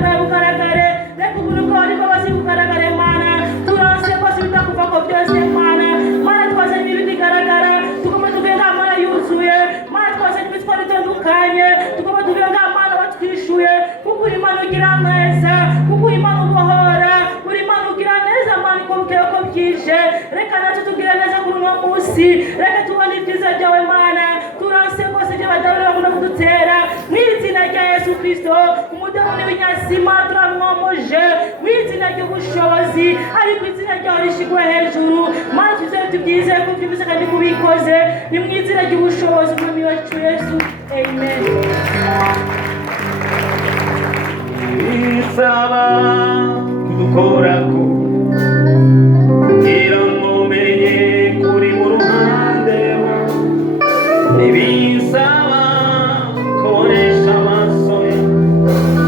bwawe bugaragare, reka ubuntu bwawe n'imbabazi bugaragare Mana, turanse rwose bitakuva ko byose Mana, Mana twazanye ibindi bigaragara, tugomba tugenda Mana yuzuye, Mana twazanye imitwaro itandukanye, tugomba tugenda Mana batwishuye, kuko uri Mana ugira neza, kuko uri Mana ubohora, uri Mana ugira neza Mana uko bukeye uko bwije, reka natwe tugire neza kuri uno munsi, reka tubone ibyiza byawe Mana, turanse rwose ibyo badahurira bakunda kudutera, mu izina rya Yesu Kristo, umudayimoni w'inyazima turamwomoje, mu izina ry'ubushobozi, ariko izina ryawe rishigwe hejuru, Mana tuzere tubyizeye ko byumvise kandi kubikoze, ni mu izina ry'ubushobozi umwami wacu Yesu, amen. Isaba kudukorako kugira ngo umenye kuri mu ruhande ntibisaba kubonesha amaso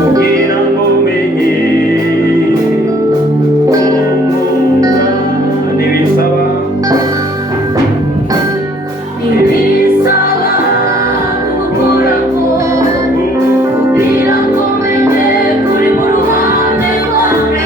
kugira ngo umenye kumunda ntibisaba kugukorako kugira ngo umenye kuri mu ruhande rwawe,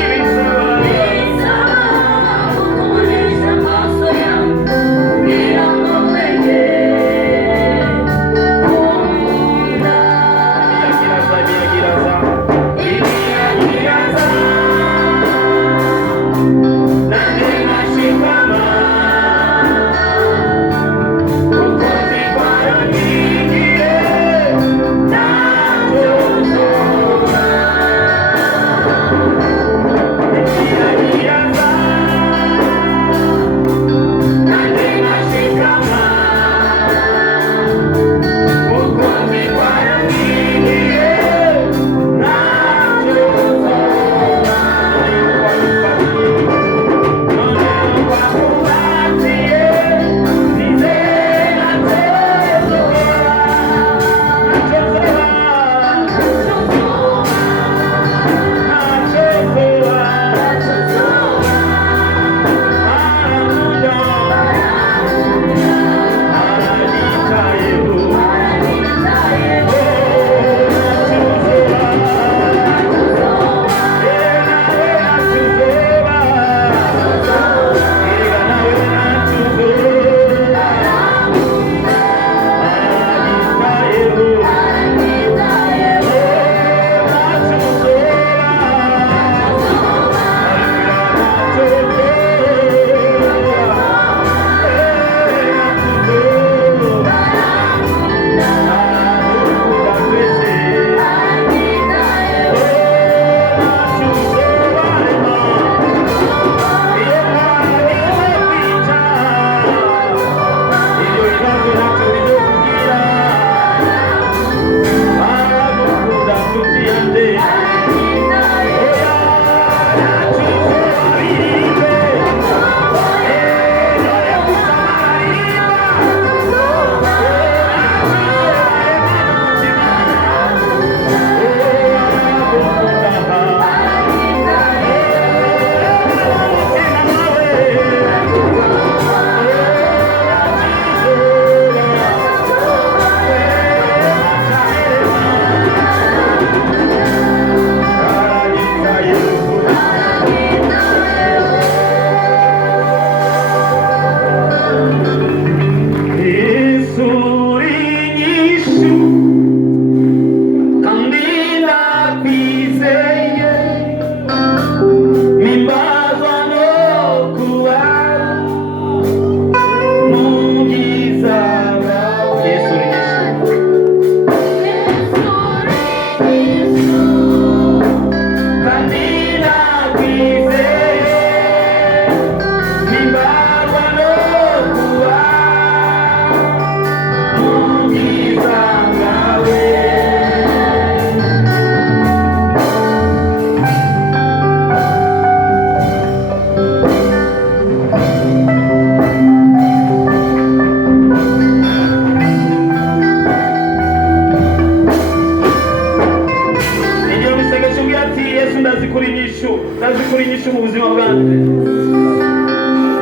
inyishu mu buzima bwanjye,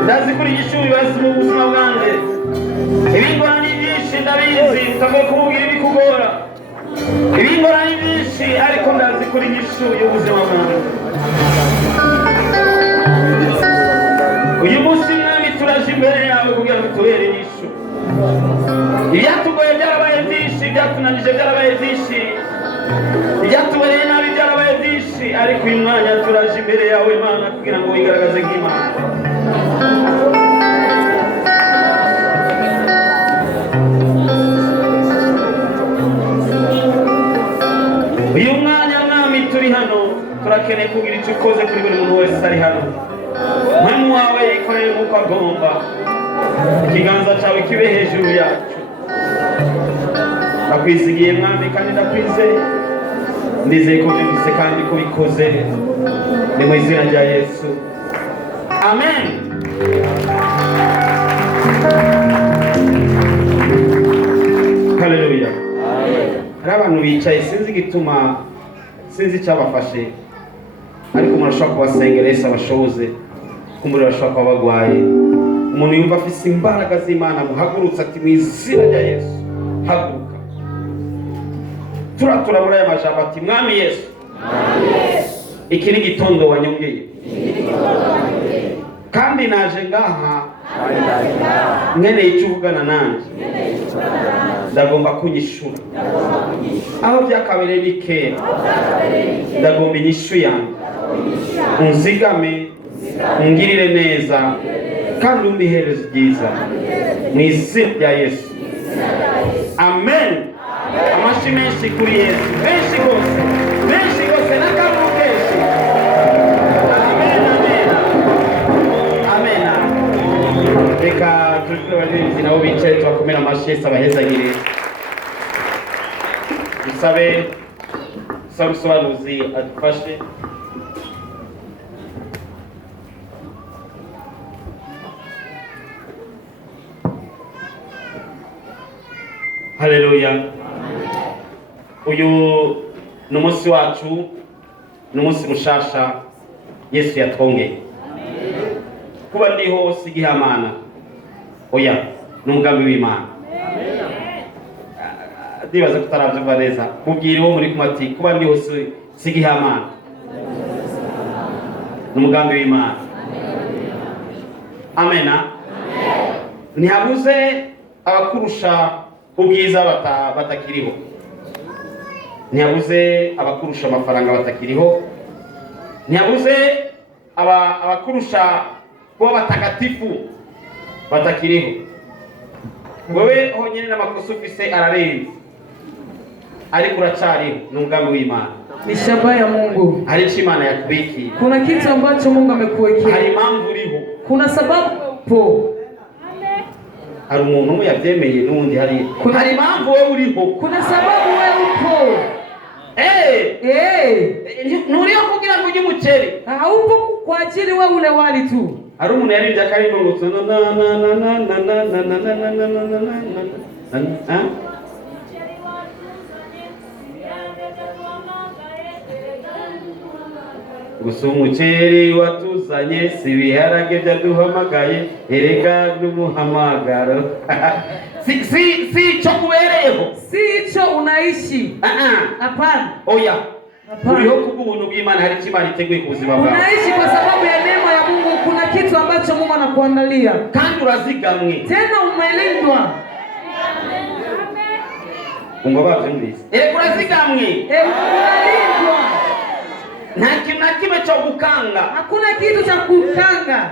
ndazikora inyishu ibibazo mu buzima bwanjye. Ibingora ni byinshi ndabizi, ntabwo kumubwira ibikugora. Ibingora ni byinshi ariko ndazi kuri inyishu y'ubuzima bwawe. Uyu munsi mwami turaje imbere yawe kugira ngo tubere inyishu. Ibyatugoye byarabaye byinshi, ibyatunanije byarabaye byinshi, ibyatubereye nabi byarabaye byinshi, ariko uyu mwanya turaje imbere yawe Mana kugira ngo wigaragaze nk'Imana. Uyu mwanya mwami turi hano turakeneye kugira icyo ukoze kuri buri muntu wese ari hano. Mwami wawe ikorere nk'uko agomba, ikiganza cyawe kibe hejuru yacu. Nakwizigiye mwami kandi ndakwizeye, ndizeye ko byumvise kandi ko bikoze, ni mu izina rya Yesu, amen. Haleluya. Hari abantu bicaye sinzi igituma, sinzi icyabafashe, ariko murashobora kubasengera Yesu abashoboze, kumbura bashobora kuba bagwaye. Umuntu yumva afise imbaraga z'Imana muhagurutse ati mu izina rya Yesu haguruka. Turabura aya majambo ati mwami Yesu, iki ni gitondo wanyongeye, kandi naje ngaha nkeneye icyo uvugana nanjye, ndagomba kunyishura aho byakabereye ni kera, ndagomba inyishu yanjye, unzigame, ungirire neza, kandi umpe iherezo ryiza mu izina rya Yesu, amen. Amashi menshi kuri Yesu, menshi rwose, menshi rwose, n'akantu kenshi. Amen, amen, amen. Reka turi abaririmbyi nabo bicaye tubakomera amashi, Yesu abahezagire. Dusabe ubusobanuzi adufashe. Haleluya. Uyu ni umunsi wacu, ni umunsi mushasha Yesu yatwongeye. Kuba ndiho si igihamana, oya ni umugambi w'Imana. Ndibaza kutarabyumva neza, mubwire wo muri kumati kuba ndiho si igihamana, ni umugambi w'Imana. Amena. Ntihabuze abakurusha ubwiza batakiriho, ntihabuze abakurusha amafaranga batakiriho, ntihabuze abakurusha kuba batagatifu batakiriho. Wewe honyine n'amakosa ufise ararenze, ariko uracariho, ni umugambi w'Imana. Ni shamba ya Mungu. Hari icyo Imana yakubikiye. Kuna kitu ambacho Mungu amekuwekea. Hari impamvu uriho. Kuna sababu po. Hari umuntu umwe yabyemeye n'undi hari impamvu wewe uriho. Kuna sababu wewe upo. Nuriyo kugira ngo ujye umuceri. Haupo kwa ajili wewe ule wali tu. Hari umuntu yaribye akarimbo ngo gusa umuceri watuzanye si ibiharage byaduhamagaye, erega n'umuhamagaro. Si icyo ubereyeho, si icyo unaishi. Hapana. Oya, uriho kubw'ubuntu bw'Imana, hari icyo Imana iteguye ku buzima bwawe. Unaishi kwa sababu ya neema ya Mungu, kuna kitu ambacho Mungu anakuandalia. Kandi urazigamwe. Tena umelindwa. Ngo bavyumvise. Urazigamwe. Unalindwa. Nta kintu na kimwe cyo gukanga. Hakuna kitu cha kukanga.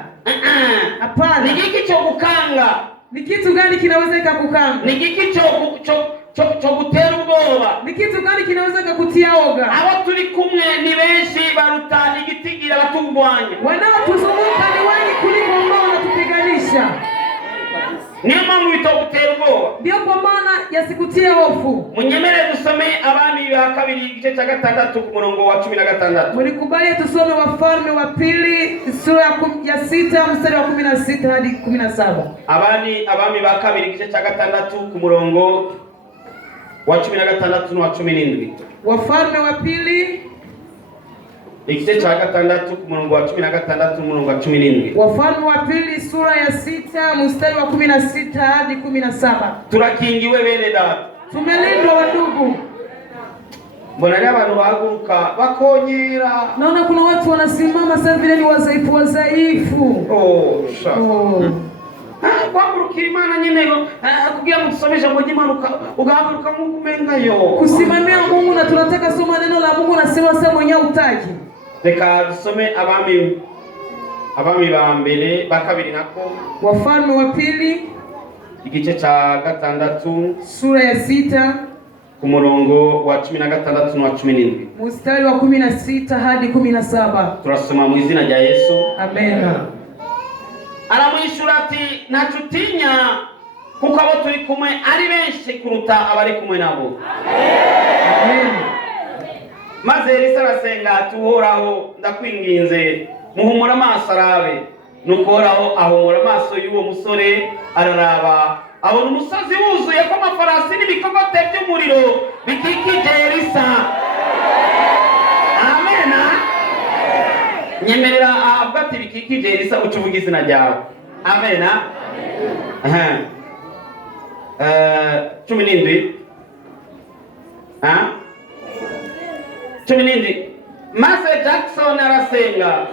Hapana. Ni giki cyo gukanga? Ni kitu gani kinaweza kukukanga? Ni giki cyo gutera ubwoba? Ni kitu gani kinaweza kukutia oga? Abo turi kumwe ni benshi baruta igitigira batugwanya. Wanaotuzunguka ni wengi kuliko ambao wanatupiganisha. Niyo mpamvu bitagutera ubwoba. Ndio kwa maana yasikutie hofu. Munyemere dusome Abami ba kabiri igice cya 6 ku murongo wa 16. Mulikubali tusome Wafalme wa pili sura ya 6 mstari wa 16 hadi 17. Abami ba kabiri igice cya 6 ku murongo wa 16 no wa 17. Wafalme wa pili igice cya 6 ku murongo wa 16 n'umurongo wa 17. Wafalme wa pili sura ya 6 mstari wa 16 hadi 17. Turakingiwe bene data. Tumelindwa wa ndugu. mbona ari abantu bahaguruka bakonyera. Naona kuna watu wanasimama sasa vile ni wazaifu. Kwagurukira Imana nyene kugira ngo dusomeshe ngo Imana ugahaguruka Mungu mengayo. Kusimamia Mungu na tunataka soma neno la Mungu na sema sasa mwenyewe utaji. Reka dusome abami ba mbere ba kabiri nako. Wafalme wa pili igice cha 6 sura ya 6 ku murongo wa 16 na 17. Mstari wa 16 hadi 17. Turasoma mu izina rya Yesu. Amen. Aramwishura ati ntacutinya kuko abo turi kumwe ari benshi kuruta abari kumwe nabo. Amen. Maze Elisa arasenga ati Uhoraho ndakwinginze muhumura amaso arabe. Nuko Uhoraho ahumura amaso y'uwo musore araraba abona umusozi wuzuye ko amafarasi n'ibikogote by'umuriro bikikije Elisa. Amen. Nyemerera avuga ati bikikije Elisa ucuvuga izina ryawe. Amen. 17 17 maze Jackson arasenga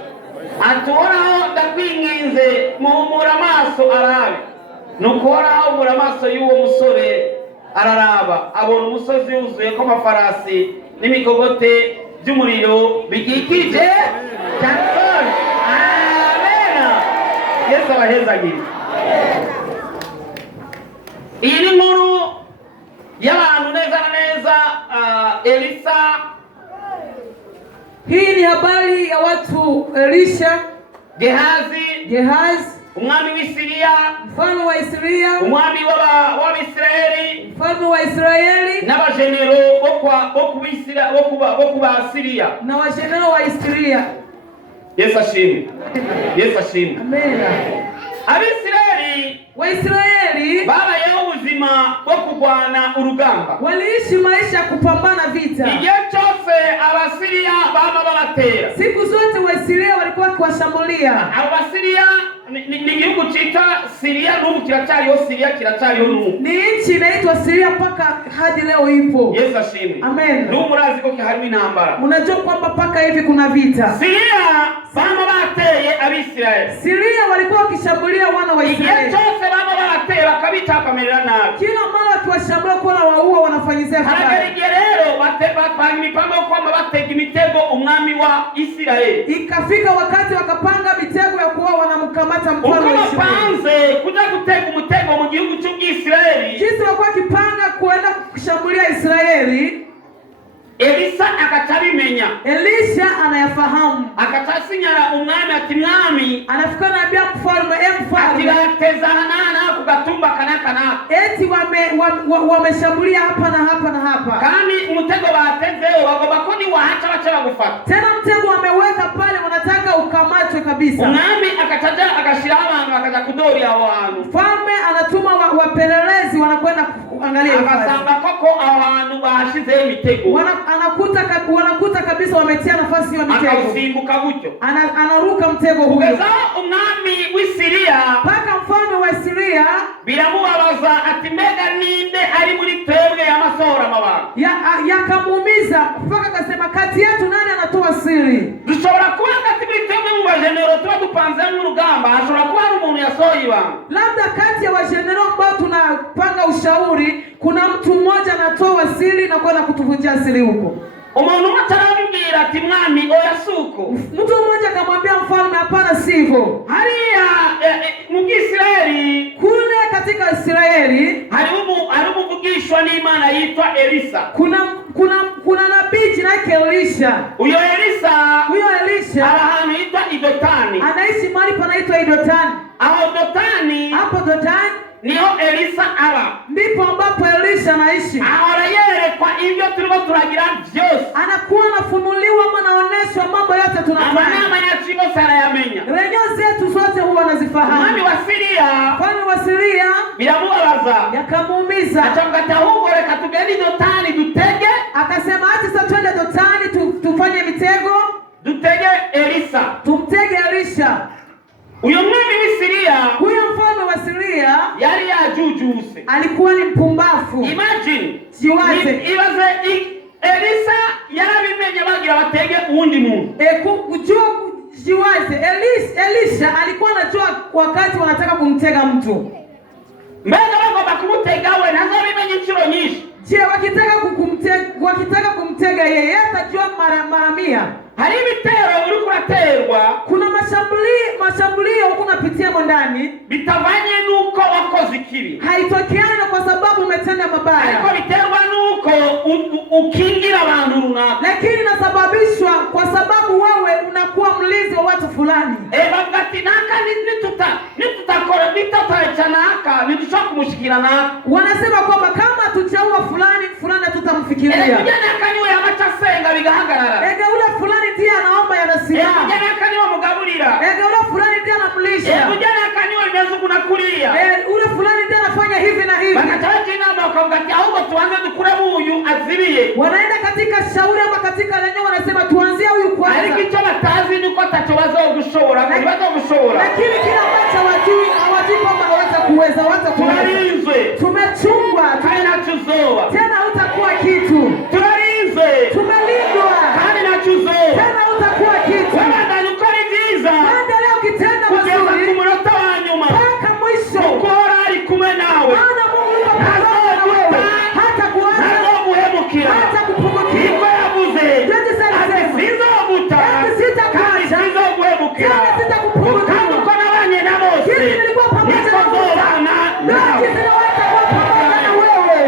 ati Uhoraho ndakwinginze muhumura amaso arabe. Nuko Uhoraho ahumura amaso y'uwo musore araraba abona umusozi wuzuye ko amafarasi n'imikogote by'umuriro bikikije Jackson. Amen. Yesu abahezagira. Iyi ni nkuru y'abantu neza na neza Elisa. Hii ni habari ya watu Elisha, Gehazi, umwami w'Isiriya, mfalme wa Israeli, umwami w'Abisirayeli, mfalme wa Israeli, n'abajenero bo kuba Siriya, na wajenero wa Israeli. Yesu ashimwe. Yesu ashimwe. Amen. Abisirayeli Waisraeli babayeho ubuzima bwo kurwana urugamba. Waliishi maisha ya kupambana vita. Igihe cyose Abasiriya baba babatera. Siku zote Waisraeli walikuwa wakiwashambulia. Abasiriya ni igihugu cyitwa Syria, n'ubu kiracyariho Syria, kiracyariho n'ubu. Ni nchi inaitwa Syria mpaka hadi leo ipo. Yesu ashimwe. Amen. N'ubu murazi ko harimo intambara. Mnajua kwamba mpaka hivi kuna vita. Syria bama bateye Abisirayeli. Syria walikuwa wakishambulia wana wa Israeli. Igihe cyose bama bateye bakabita kamerera nabi. Kila mara wakiwashambulia kwa waua wanafanyizia vibaya. Haragera rero batepanga imipango kwamba batega imitego umwami wa Israeli. Ikafika wakati wakapanga mitego ya kuwa wanamkamata mfalme wa Israeli. Ukapanze kuja gutega umutego mu gihugu cy'Israeli. Jinsi walikuwa kipanga kuenda kushambulia Israeli. Elisa akatabimenya. Elisha anayafahamu. Akatasinyara umwami ati mwami. Anafika naambia mfalme, mfalme. Ati hanana kugatumba kanaka. Eti wameshambulia hapa na hapa na hapa. Kandi umutego batezeo bagomba ko ni wahaca bacha bagufata. Tena mtego wameweka pale wanataka ukamatwe kabisa. Umwami akataja akashira abantu akaja kudori abo hantu. Mfalme anatuma wapelelezi wanakwenda kuangalia. Akasanga koko abantu bahashize imitego. Wanakuta kabisa wametia nafasi ya mitego. Akasimbuka gutyo. Anaruka mtego huo. Kugeza umwami w'Isiriya paka mfalme wa Syria biramubabaza ati mbega ninde ari muri twebwe y'amasohora mabanga. Yakamuumiza mpaka akasema kati yetu nani anatoa siri? Dushobora kuba kati muri twebwe mu bajenero tuba dupanze mu rugamba hashobora kuba ari umuntu yasohoye ibanga. Labda kati ya wajenero ambao tunapanga ushauri kuna mtu mmoja anatoa siri na kwenda kutuvunjia siri huko. Umuntu atarambwira ati mwami oya suko. Mtu mmoja akamwambia mfalme hapana sivyo. Hariya mu Israeli kule katika Israeli hari umuvugishwa n'Imana yitwa Elisa. Kuna nabii jina lake Elisha. Huyo Elisha ahantu yitwa Idotani. Anaishi mahali panaitwa Idotani. Hapo Dotani niho Elisa aba. Ndipo ambapo Elisha anaishi. Ahora yerekwa ibyo turimo turagira byose. Anakuwa anafunuliwa anaonyeshwa mambo yote tunafanya. Amana yachigo sara yamenya. Renyo zetu zote huwa anazifahamu. Mwami wa Syria. Mwami wa Syria biramubabaza. Yakamuumiza. Achamkata huko reka tugeni Dotani dutege. Akasema ati sasa twende Dotani tufanye mitego. Dutege Elisa. Tumtege Elisha. Uyo mwami w'Isiriya, huyo mfalme wa Syria yari yajujuse. Alikuwa ni mpumbafu. Imagine. Jiwaze. Ibaze Elisa bagira batege uwundi muntu. Kujua jiwaze. Elisha alikuwa anajua wakati wanataka kumtega mtu. Mbega bagomba kumutega we nazo bimenye inshuro nyinshi. Je, wakitaka kumtega yeye atajua mara 100. Hari ibitero uri kuraterwa, kuna mashambulio huko unapitia ndani, bitavanye nuko wakoze ikibi. Haitokeani kwa sababu umetenda mabaya. Ariko biterwa nuko ukingira abantu runaka. Lakini inasababishwa kwa sababu wewe unakuwa mlinzi wa watu fulani. Bagati naka nitutakora bitataichanaka nitushaka kumushikirana. Wanasema kwamba kama tuchaua fulani tutamfikiria. Kujana kaniwe amachasenga bigahagarara. Ule fulani ndiye anaomba yanasimama. Kujana kaniwe mugaburira. Ule fulani ndiye anamlisha. Kujana kaniwe mezuku na kulia. Ule fulani ndiye anafanya hivi na hivi. Bakataje inama wakati ahubwo tuanze dukure huyu azibiye. Wanaenda katika shauri ama katika lenye wanasema tuanzie huyu kwanza. Ariko icyo batazi nuko atachobazo gushobora kubazo gushobora. Lakini kila mmoja wajui hawajui kwamba hawata tunarinzwe. Tumechungwa. Haina tuzoa. Tena hutakuwa kitu. Tunarinzwe. Tumelindwa. Haina tuzoa. Tena hutakuwa kitu. Wanda nukori jiza. Maendeleo kitenda mazuri. Kugeza kumunota wa nyuma. Mpaka mwisho. Ukora ari kumwe nawe. Maana Mungu yuko pamoja na wewe. Hata kuacha. Nazomuhemukira. Hata kupungukia. Niko yavuze. Sizobuta. Sitakuacha. Sizoguhemukira. Sitakupungukia. Kandi uko nabanye na bose. Jinsi nilikuwa pamoja na wewe. Jinsi naweza kuwa pamoja na wewe.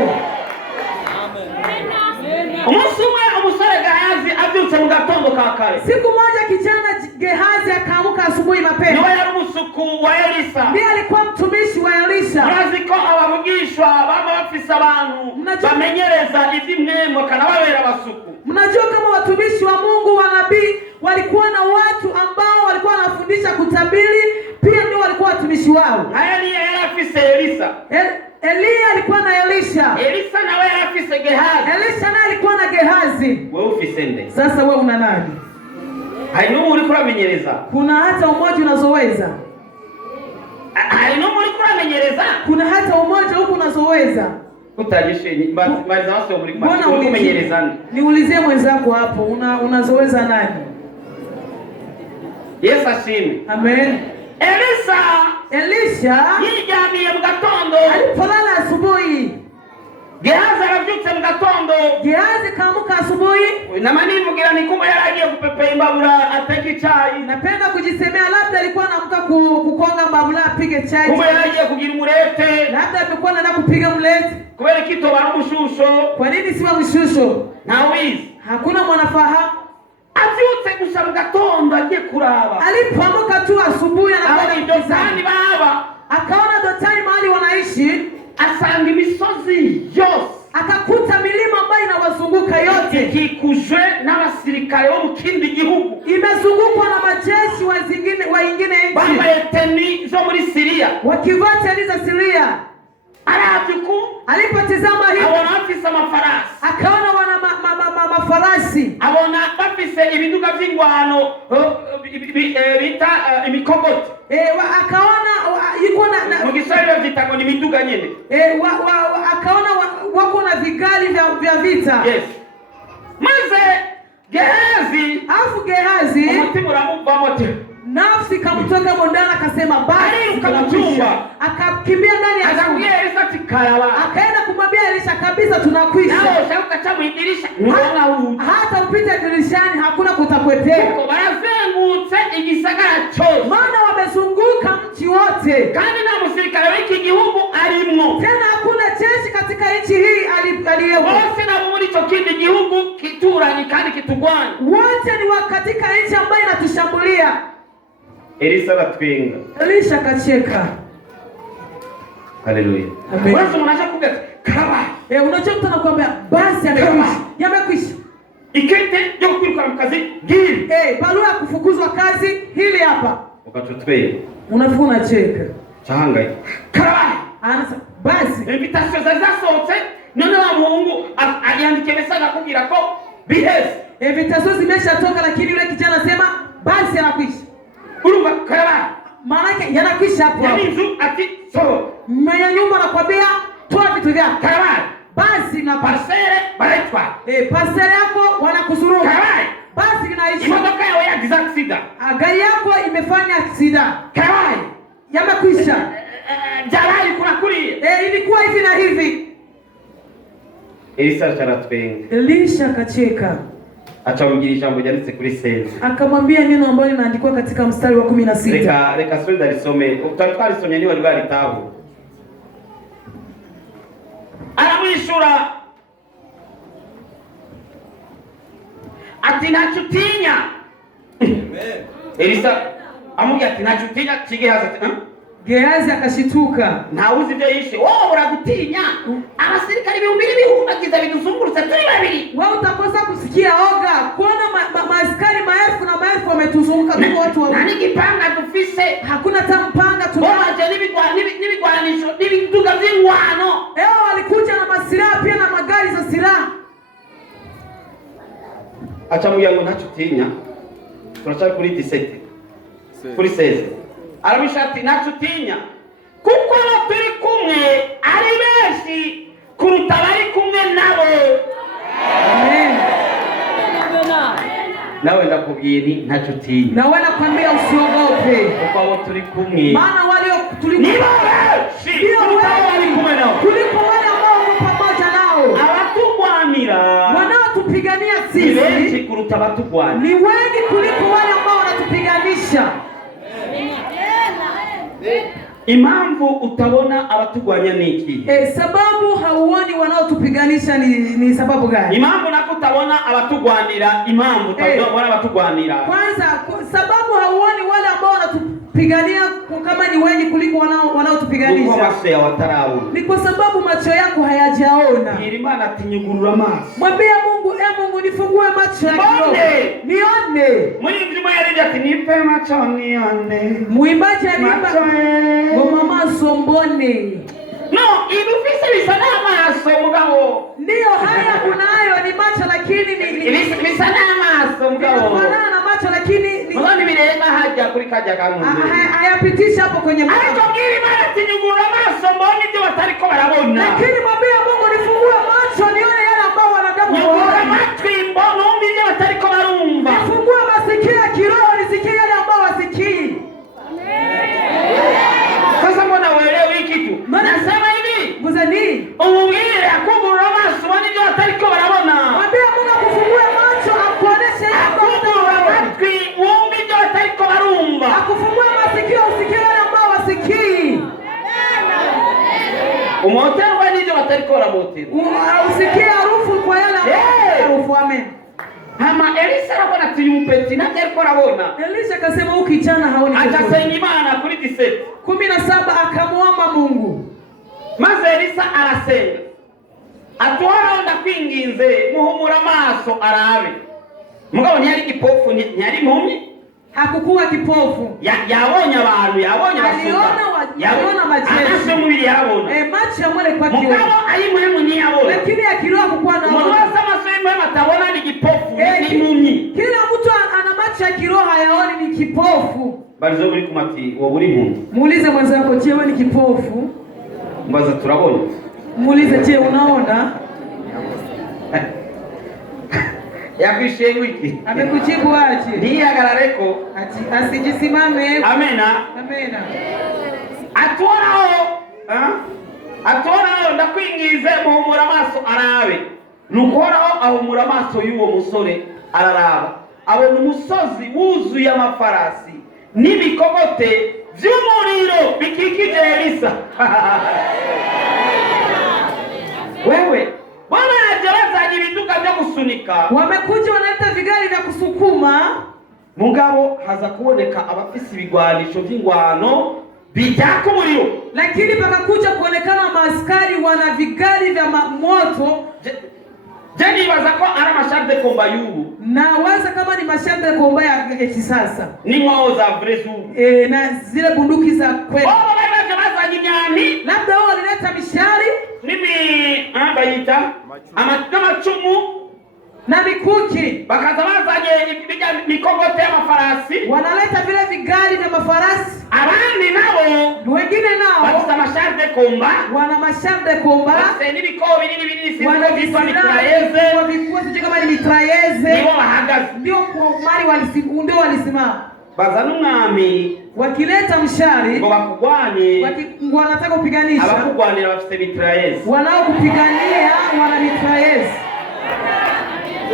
Umunsi umwe umusore Gehazi abyutse mu gatondo ka kare. Siku moja kijana Gehazi akaamka asubuhi mapema. Niwe yari umusuku wa Elisa. Ndiye alikuwa mtumishi wa Elisha. Murazi ko abavugishwa baba bafise abantu bamenyereza ivy'imwemwe kanababera basuku. Mnajua kama watumishi wa Mungu wa nabii walikuwa na watu ambao walikuwa wanafundisha kutabiri, pia ndio walikuwa watumishi wao. Elia yari afise Elisa. Elia alikuwa na Elisha. Elisa nawe yari afise Gehazi. Elisha naye alikuwa na Gehazi. Wewe ufise nde? Sasa wewe una nani? Haino muri kuramenyereza. Kuna hata umoja unazoweza. Haino muri kuramenyereza. Kuna hata umoja huko unazoweza. Utajishe bali za watu muri kumenyerezana. Niulizie mwenzako hapo, unazoweza nani? Yesu ashimwe. Amen. Elisha yijamiye mu gatondo. Alipolala asubuhi. Gehazi arabyutse mu gatondo. Gehazi kaamka asubuhi. Na mani mugira ni kumbe yaragiye kupepea imbabura ateke chai. Napenda kujisemea labda alikuwa anaamka kukonga mbabula apige chai. Kumbe yaragiye kugira umurete. Labda alikuwa anaenda kupiga mlete. Kubera kito barushusho. Kwa nini siwa mshusho? Na wizi. Hakuna mwanafahamu. Avyutse gusa mu gatondo agiye kuraba. Alipoamka tu asubuhi anakwenda Dotani baba. Akaona Dotani mahali wanaishi, asanga imisozi yose. Akakuta milima ambayo inawazunguka yote. Ikikujwe n'abasirikare bo mu kindi gihugu. Imezungukwa na majeshi wa ingine nchi. Bambaye teni zo muri Syria. Wakivaa teni za Syria. Arabyuku. Alipotazama hivi. Abona afisa mafarasi. Akaona wana mafarasi. Abona bafise ibiduga vy'ingwano bita imikogoti. Akaona yuko na mu Kiswahili vyita ngo ni miduga nyene. Akaona wako na vigali vya vita. Yes. Maze Gehazi, umutima uramuvamo ati nafsi kamtoka mondana, akasema basi tunakwisha. Akakimbia ndani ya chumba. Elisa tikaraba. Akaenda kumwambia Elisha kabisa tunakwisha. Nao shauka cha muidirisha. Hata upite dirishani hakuna kutakwepea. Uko barazengutse igisagara cyose. Maana wamezunguka mji wote. Kandi na musirikare w'iki gihugu arimwo. Tena hakuna jeshi katika nchi hii aliyepo. Wose na muri cyo kindi gihugu kituranye kandi kitugwana. Wote ni katika nchi ambayo inatushambulia. Elisa aratwenga. Elisha kacheka. Haleluya. Wewe unaacha kuga kaba. Unajua mtu anakuambia basi amekwisha. Yamekwisha. Ikete yo kwiruka mu kazi giri. Barua ya kufukuzwa kazi hili hapa. Ukatutwe. Unafuna cheka. Chahanga. Kaba. Anasa basi. Invitation zasohotse none wa Mungu ayandike message akubwira ko behave. Invitation zimeshatoka lakini yule kijana anasema basi anakwisha. Urumva kaba. Maana yake yanakwisha hapo. Yaani mtu ati so. Mwenye nyumba anakuambia toa vitu vyako. Kaba. Basi na parcelle baletwa. Parcelle yako wanakusuruhu. Kaba. sida. Gari yako imefanya aksida. Karai. Yamekwisha. Jarai kuna kuri. Ilikuwa hivi na hivi. Elisa aratwenga. Elisha akacheka. Acamubwira ijambo ryanditse kuri 16. Akamwambia neno ambalo linaandikwa katika mstari wa 16. Reka swenda lisome. Twarisomye ni wali baritaho. Aramwishura ati ntacutinya. Elisa amubwira ati ntacutinya. Kigehazi ati Gehazi akashituka. Ntawuzi ibyo yishe. Wowe uragutinya. Abasirikari ibihumbi n'ibihumbagiza biduzungurutse turi babiri. Wewe utakosa kusikia oga. Kuona maaskari maelfu na maelfu wametuzunguka tuko watu wa. Nani kipanga dufise? Hakuna tampanga tu. Waje n'ibigwanisho n'ibinduga by'ingwano. Walikuja na masilaha pia na magari za silaha. Acha muyango ntacutinya. Turashaka kuri 17. Kuri 16. Arabishati ntacutinya. Kuko turi kumwe ari benshi kuruta bari kumwe nabo. Amen. Nawe ndakubwiye ntacutinya. Nawe nakwambia usiogope. Kuko abo turi kumwe. Maana wale tuli ni benshi kuruta bari kumwe nabo. Kuliko wale ambao pamoja nao. Abatugwanira. Wanaotupigania sisi. Ni benshi kuruta abatugwanira. Ni wengi kuliko wale ambao wanatupiganisha. Impamvu utabona abatugwanya niki? Sababu hauoni wanaotupiganisha ni sababu gani? Impamvu nakutabona abatugwanira, impamvu utabona abatugwanira. Kwanza sababu hauoni wale ambao wanatupigania kama ni wengi kuliko wanaotupiganisha. Kwa macho ya watarau. Ni kwa sababu macho yako hayajaona. Imana atinyugurura maso. Mwambie Mungu, Mungu nifungue macho yangu. Nione. Mwimbaji yarije ati nipe macho nione. Mwimbaji aliimba ngoma maso mbone. No, ibufise bisana maso mugabo. Ndio haya unayo ni macho lakini ni bisana maso mugabo. Fanana na macho lakini Mwana birenga haja kuri kaja kanuni. Hayapitisha hapo kwenye macho. Alikongiri mara tinyugura maso mbone ndio watariko barabona. Lakini mwambie Mungu nifungue macho nione yale ambao wanadamu waona. Macho imbono ndio watariko barumva. Nifungue masikio ya kiroho nisikie yale ambao wasikii. Sasa mbona uelewi kitu? Nasema hivi. Muzani. Umbwire akugurura maso mbone ndio watariko barabona. Mwambie Mungu akufungue macho akuoneshe yako. Akufungue masikio usikie wale ambao wasikii. Umotewa ndio watariko barabona. Usikie harufu kwa yale harufu. Amen. Hama Elisa arabona tuyumpeti nabyo ariko arabona. Elisa akasema huyu kijana haoni chochote. Akasenga Imana kuri 17 akamuomba Mungu. Maze Elisa arasenga. Atwara ndakwinginze muhumura maso arabe. Mugabo ntiyari gipofu ntiyari impumyi. Hakukuwa kipofu. Yabonye abantu, yabonye abasuka. Yabona majeshi. Anashe mubiri yabona. Macho yamole kwa kioo. Mugabo ayimwe ntiyabona. Lakini akiroa hakukuwa na. Mwana sama sema matabona ni gipofu ni impumyi. Kila mtu ana macho ya kiroho hayaoni ni kipofu. Balizo buri kumati wo buri muntu. Muulize mwenzako je wewe ni kipofu? Mbaza turabona. Muulize je unaona? Yakwishe wiki. Amekujibu aje? Niyagarareko ati asijisimame. Amena. Amena. Atorao ndakwingize muhumura amaso arabe. Nukoraho ahumura amaso y'uwo musore araraba. Abona umusozi wuzuye amafarasi n'ibikogote by'umuriro bikikije Elisa. Wewe Bwana ajawaza ibiduka byo gusunika. Wamekuja wanaleta vigari vya kusukuma. Mugabo haza kuboneka abafisi ibigwanisho by'ingwano bijyako umuriro. Lakini pakakuja kuonekana maaskari wana vigari vya moto. Jeni baza ko ara mashande komba yubu. Na waza kama ni mashande komba ya kisasa. Ni ngao za vrezu. Na zile bunduki za kweli. Baba baba jamaa jinyani. Labda wao walileta mishari. Nimi bayita amatama chumu na mikuki. Bakazabazaje ibija mikogote ya mafarasi. Wanaleta vile vigari vya mafarasi. Abandi nabo wengine nao bafite mashande komba. Wana mashande komba. Bafite nibikobi nini siko vitwa mitrailleuses. Wabikuwa sije kama ni mitrailleuses. Nibo bahagaze. Ndio ndio walisimama. Bazana umwami Wakileta mshari ngo bakugwanye, wanataka kupiganisha. Abakugwanira bafite mitrailleuses. Wanaokupigania wana mitrailleuses.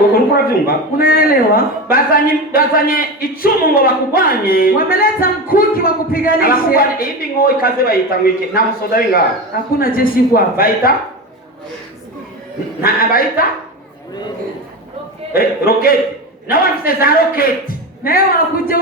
Uko byumva? Unaelewa? Bazanye icumu ngo bakugwanye. Wameleta mkuki wa kupiganisha. Abakugwanye ibi ngo ikaze bayita ngwike. Nta musoda winga. Hakuna jeshi kwa. Baita? Na baita? Rocket. Na wafise za rocket. Na yeye wanakuja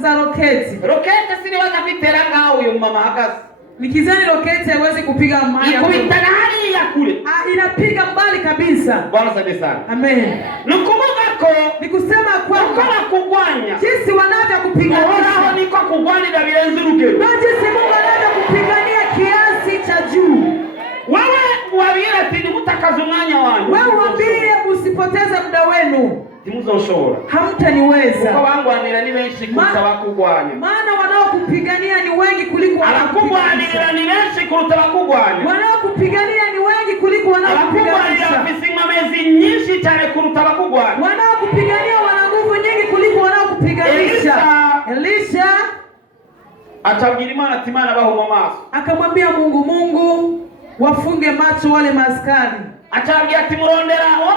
za roketi. Roketi sini wakapitera ngao uyu mama hagaze. Nikizani roketi haiwezi kupiga mbali. Ikubita hali ya kule. Inapiga mbali kabisa. Bwana asante sana. Amen. Nukumbuka ko nikusema kwamba kama kugwanya. Jinsi wanavyo kupiganisha. Wao niko kugwanira birenze urugero. Na jinsi Mungu anavyo kupigania kiasi cha juu. Wewe wabira ati nimutakaza umwanya wanyu. Wewe waambie usipoteze muda wenu. Timuzoshobora. Hamtaniweza. Kuko bangwanira ni benshi kuruta bakugwanya. Maana wanaokupigania ni wengi kuliko wanakugwanira ni benshi kuruta bakugwanya. Wanaokupigania ni wengi kuliko wanaokupigania. Abafise amezi nyinshi cyane kuruta bakugwanya. Wanaokupigania wana nguvu nyingi kuliko wanaokupiganisha. Elisha atabwira Imana ati Imana bahuma maso. Akamwambia Mungu wafunge macho wale maskari. Achabia ati murondera ngo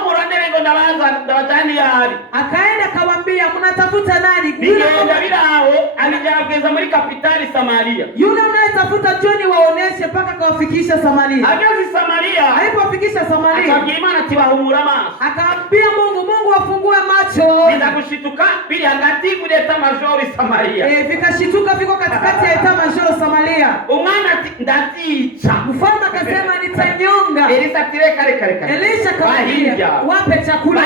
ndabajani yari. Akaenda akamwambia mnatafuta nani? Nigenda biraho alijabweza muri kapitali Samaria. Yule mnayetafuta John waoneshe mpaka kawafikisha Samaria. Agezi Samaria. Alipofikisha Samaria. Akabwira Imana ati bahumura maso. Akaambia Mungu wafungue macho. Biza kushituka bili hagati muri eta majori Samaria. Vikashituka viko katikati ya eta majori Samaria. Umwana ati ndaticha. Mfalme akasema nitanyonga. Elisa tireka. Elisha akamwambia wape chakula.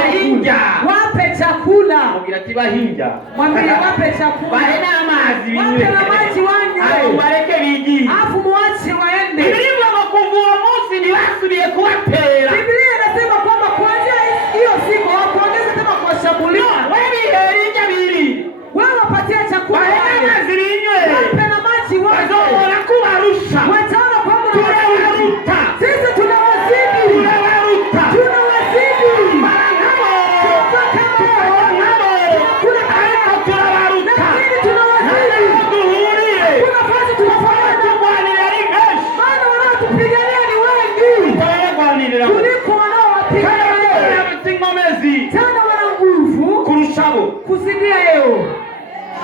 Wape chakula. Mubira ati bahinja. Mwambie wape chakula. Bahena amazi. Wape na maji wanywe. Ayo bareke bigi. Afu muache waende. Biblia wakumvua Musi ni wasubiye kuwatera. Biblia inasema kwamba kuanzia hiyo siku hawakuongeza tena kuwashambulia. Wewe herinja bili. Wewe wapatie chakula. Bahena amazi linywe. Wape na maji wanywe. Wazora kubarusha. Wataona kwamba tunawaruta. Sisi tunawazidi. Kuliko wanaowapigania. Tena wana nguvu kurushabo kuzidia yeo.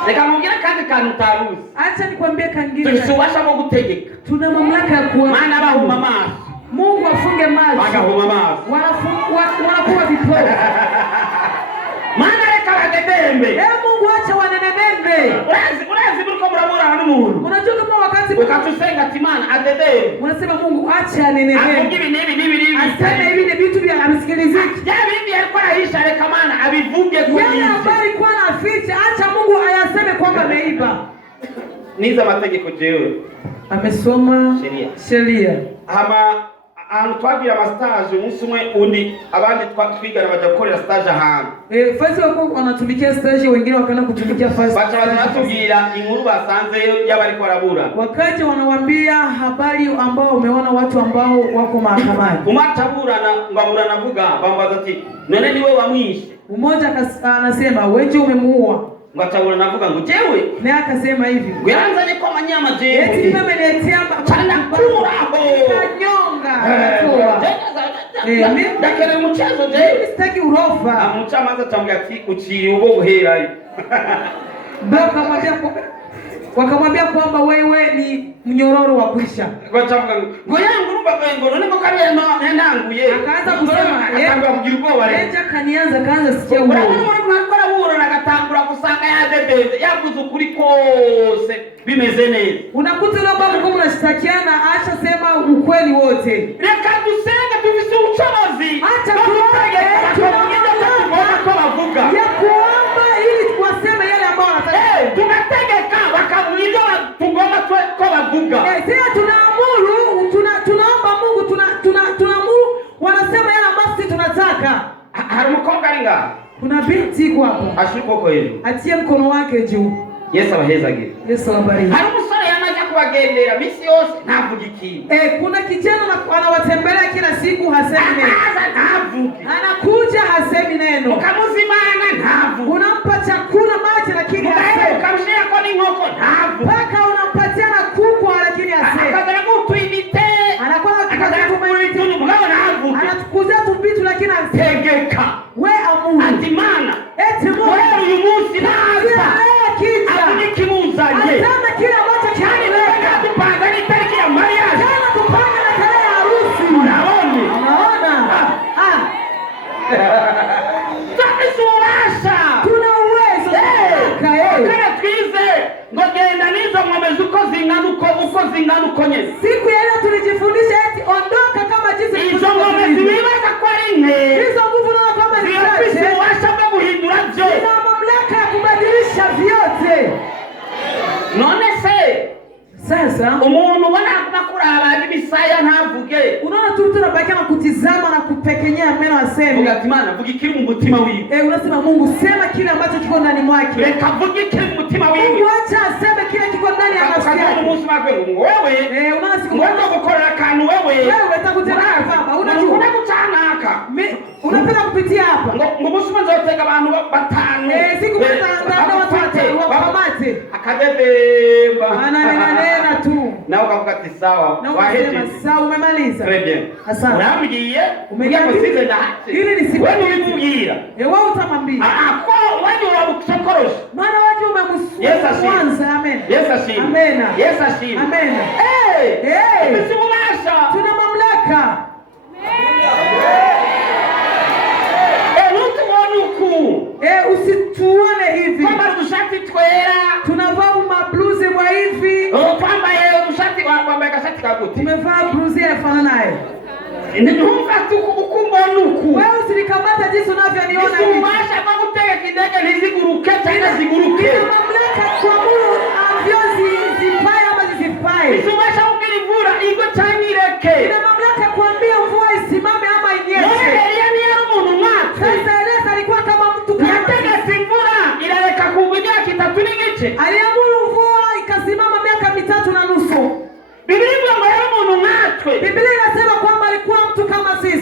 Nikamwambia kandi kantu utaruzi. Acha nikwambie kangine. Tusiwasha kwa kutegeka. Tuna mamlaka ya kuwa. Maana bahuma maso. Mungu afunge macho. Bagahuma maso. Wanakuwa vipofu. Maana reka bagedembe. Mungu acha wanenebembe. Urazi buriko murabura n'umuntu. Unajua kama wakati ukatusenga timana adede. Unasema Mungu acha anenebembe. Afungi nibi. Aseme hivi ni vitu vya abisikiliziki. Ya bibi alikuwa aisha reka maana abivuge kwa yale ambayo alikuwa anaficha acha Mungu ayaseme kwamba ameiba. Niza mategeko jewe. Amesoma sheria. Hama twagira amastage umunsi umwe undi abandi twigana baje gukorera stage ahantu. Fasi wako wanatumikia stage wengine wakaenda kutumikia fasi. Bacha batubwira inkuru basanze y'abari barabura. Wakaje wanawaambia habari ambao umeona watu ambao wako mahakamani. Umataburana ngabura navuga bambaza ati none niwe wamwishe. Mmoja anasema wewe umemuua. Ngatabura navuga ngo jewe. Naye akasema hivi. Gwanzanye kwa manyama jewe. Eti nimemeletea kuraho. Nyonga. Ndakere mchezo jewe. Sitaki urofa. Amuchamaza tambia ati uciri ubo guherayo. Wakamwambia kwamba wewe ni mnyororo wa kuisha. Ngochavuga ngo yangu ruba ngo none ko kariya nanguye. Akaanza kusema akanga kugira ubwoba rero. Eja kaanza sikia uoga. Urakora bura nagatangura gusanga yadebeze yavuze ukuri kose bimeze neza. Unakuta leo baba mkuu mnashtakiana acha sema ukweli wote. Reka dusenga tuvise ubucobozi. Acha kuoga ko bavuga. Ya kuomba ili tuwaseme yale ambao wanataka. Tunategeka bakamwiza tugoma ko bavuga. Sasa tunaamuru tunaomba Mungu tunaamuru wanasema yale ambao sisi tunataka. Hari mukobwa ari ngaho. Kuna binti kwa hapo. Ashiko ko hejuru. Atie mkono wake juu. Yesu abahezagire. Yesu abariki. Hari umusore yamaze kubagendera misi yose ntavuga ikintu. Kuna kijana anawatembelea kila siku hasemi neno. Ntavuga. Anakuja hasemi neno. Ukamuzimana eti Mungu wewe uyu munsi naza avuga ikimuzanye aseme kile ambacho kinaleta tupanga n'itariki ya mariage tena tupanga na tarehe ya harusi. Unaona Tafisuwasha kuna uwezo kana twize ngo genda nizo ngombe uko zingana uko nyene. Siku ya leo tulijifundisha eti ondoka kama jinsi izo ngombe zibibaza kwa rinne hizo nguvu naona kama ni chache. Tafisuwasha bwo guhindura byo Ina mamlaka ya kubadilisha vyote. None se Sasa umuntu ubona kuraba n'ibisaya ntavuge, unaona tu tunabaki na kutizama na kupekenyea meno aseme. Vuga ati Mana vuga ikiri mu mutima wiwe. Unasema Mungu sema kile ambacho kiko ndani mwake. Reka vuga ikiri mu mutima wiwe. Mungu acha aseme kile kiko ndani ya nafsi yake. Umunsi wako wewe unaona siku ngoja gukora akantu wewe unataka kutenda kama unajua unakutanaka unapenda kupitia hapa ngo umunsi nzotega abantu batanu siku batanga watu watatu wakamate akadebemba ananena tu na ukavuga ati sawa wahedi sawa umemaliza. Très bien. Asante. Unamgiye Umegasize na hati ili nisipo wewe ulimubwira wewe utamwambia kwa wewe unabukusokorosha maana wewe umemsukuma kwanza. Amen. Yes ashimwe. Amen. Yes ashimwe. Amen. Tusimumasha tuna mamlaka. Usituone hivi kama ushati twera tunavaa mabluzi wa hivi kwamba yeye ushati kwamba kashati kaguti tumevaa bluzi yafanana naye. Ndumva tukumbona wewe usinikamata jinsi unavyoniona hivi. Usimumasha kwa kutega kidege niziguruke tena ziguruke. Ina mamlaka kwa Mungu avyozi zipae ama zisipae. Usimumasha ukilivura iko chanireke. Ina mamlaka kuambia mvua isimame ama inyeshe. Yaani ya umuntu mwate. Sasa Eleza alikuwa kama mtu kama yatega simvura irareka kuvuga kitatu n'igice. Aliamuru mvua ikasimama miaka 3.5. Biblia inasema ngo yari umuntu mwatwe. Biblia inasema kwamba alikuwa mtu kama sisi.